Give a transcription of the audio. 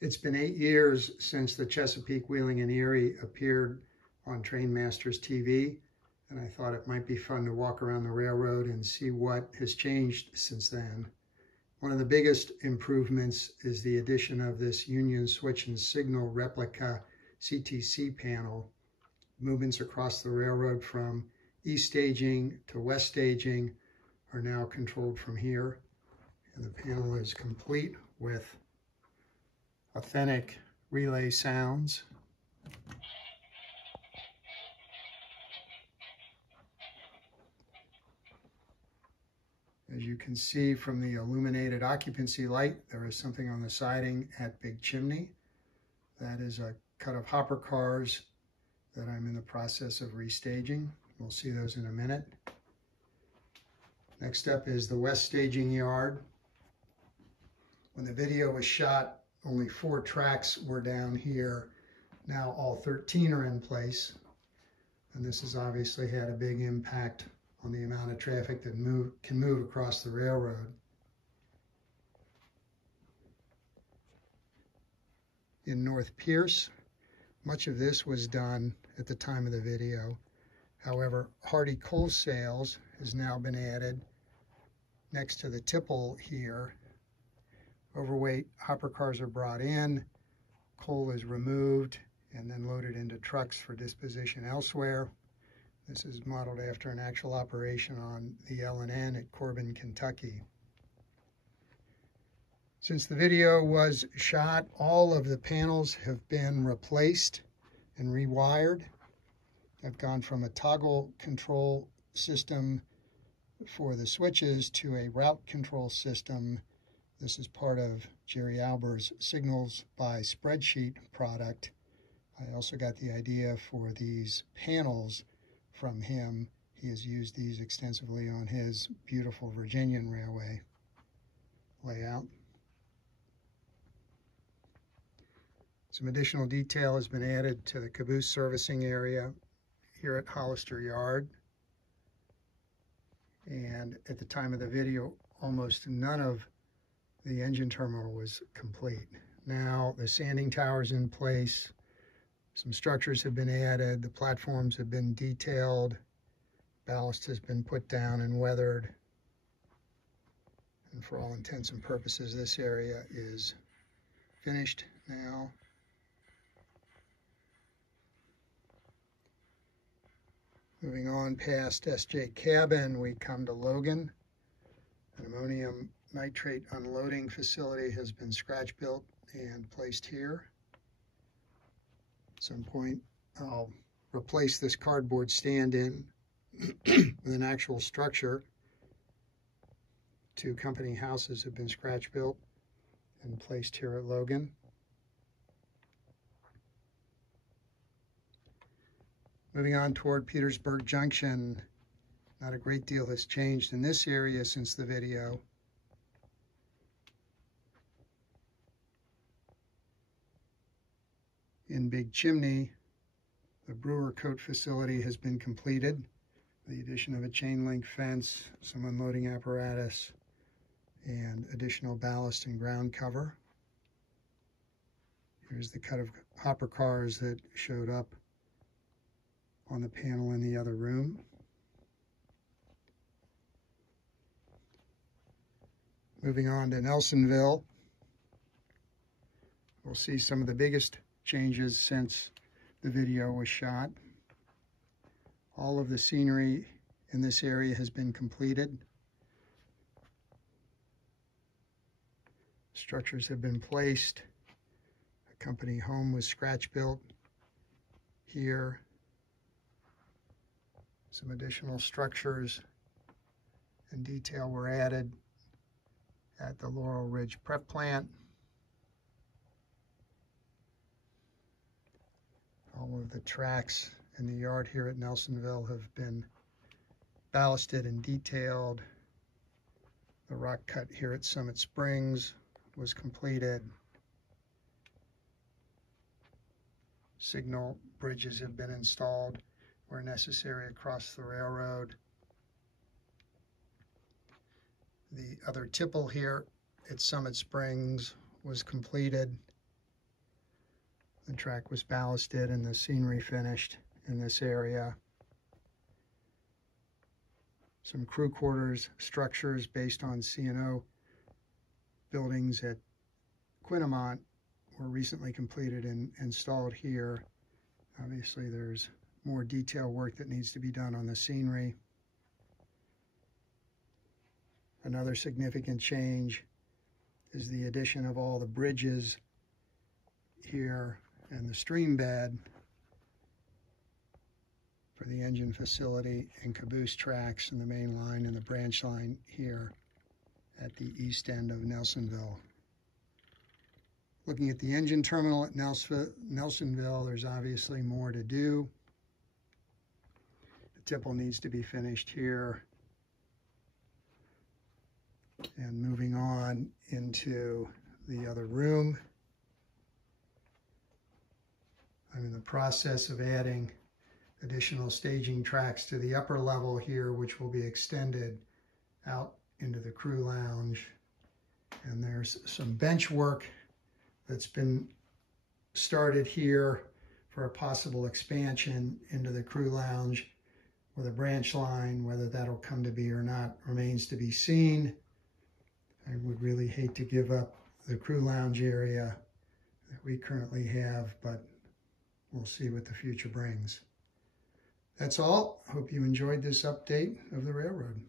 It's been 8 years since the Chesapeake, Wheeling, and Erie appeared on Trainmasters TV, and I thought it might be fun to walk around the railroad and see what has changed since then. One of the biggest improvements is the addition of this Union Switch and Signal replica CTC panel. Movements across the railroad from east staging to west staging are now controlled from here, and the panel is complete with authentic relay sounds. As you can see from the illuminated occupancy light, there is something on the siding at Big Chimney. That is a cut of hopper cars that I'm in the process of restaging. We'll see those in a minute. Next up is the west staging yard. When the video was shot, only 4 tracks were down here. Now all 13 are in place. And this has obviously had a big impact on the amount of traffic that can move across the railroad. In North Pierce, much of this was done at the time of the video. However, Hardy coal sales has now been added next to the tipple here. Overweight hopper cars are brought in, coal is removed, and then loaded into trucks for disposition elsewhere. This is modeled after an actual operation on the L&N at Corbin, Kentucky. Since the video was shot, all of the panels have been replaced and rewired. I've gone from a toggle control system for the switches to a route control system. This is part of Jerry Alber's Signals by Spreadsheet product. I also got the idea for these panels from him. He has used these extensively on his beautiful Virginian Railway layout. Some additional detail has been added to the caboose servicing area here at Hollister Yard. And at the time of the video, almost none of the engine terminal was complete. Now the sanding tower's in place. Some structures have been added. The platforms have been detailed. Ballast has been put down and weathered. And for all intents and purposes, this area is finished now. Moving on past SJ Cabin, we come to Logan. An ammonium nitrate unloading facility has been scratch built and placed here. At some point, I'll replace this cardboard stand-in with an actual structure. 2 company houses have been scratch built and placed here at Logan. Moving on toward Petersburg Junction, not a great deal has changed in this area since the video. In Big Chimney, the brewer coat facility has been completed. The addition of a chain link fence, some unloading apparatus, and additional ballast and ground cover. Here's the cut of hopper cars that showed up on the panel in the other room. Moving on to Nelsonville, we'll see some of the biggest changes since the video was shot. All of the scenery in this area has been completed. Structures have been placed. A company home was scratch built here. Some additional structures and detail were added at the Laurel Ridge prep plant. All of the tracks in the yard here at Nelsonville have been ballasted and detailed. The rock cut here at Summit Springs was completed. Signal bridges have been installed where necessary across the railroad. The other tipple here at Summit Springs was completed The track was ballasted and the scenery finished in this area. Some crew quarters structures based on C&O buildings at Quinnamont were recently completed and installed here. Obviously, there's more detail work that needs to be done on the scenery. Another significant change is the addition of all the bridges here and the stream bed for the engine facility and caboose tracks and the main line and the branch line here at the east end of Nelsonville. Looking at the engine terminal at Nelsonville, there's obviously more to do. The tipple needs to be finished here. And moving on into the other room, I'm in the process of adding additional staging tracks to the upper level here, which will be extended out into the crew lounge. And there's some bench work that's been started here for a possible expansion into the crew lounge with a branch line. Whether that'll come to be or not remains to be seen. I would really hate to give up the crew lounge area that we currently have, but we'll see what the future brings. That's all. Hope you enjoyed this update of the railroad.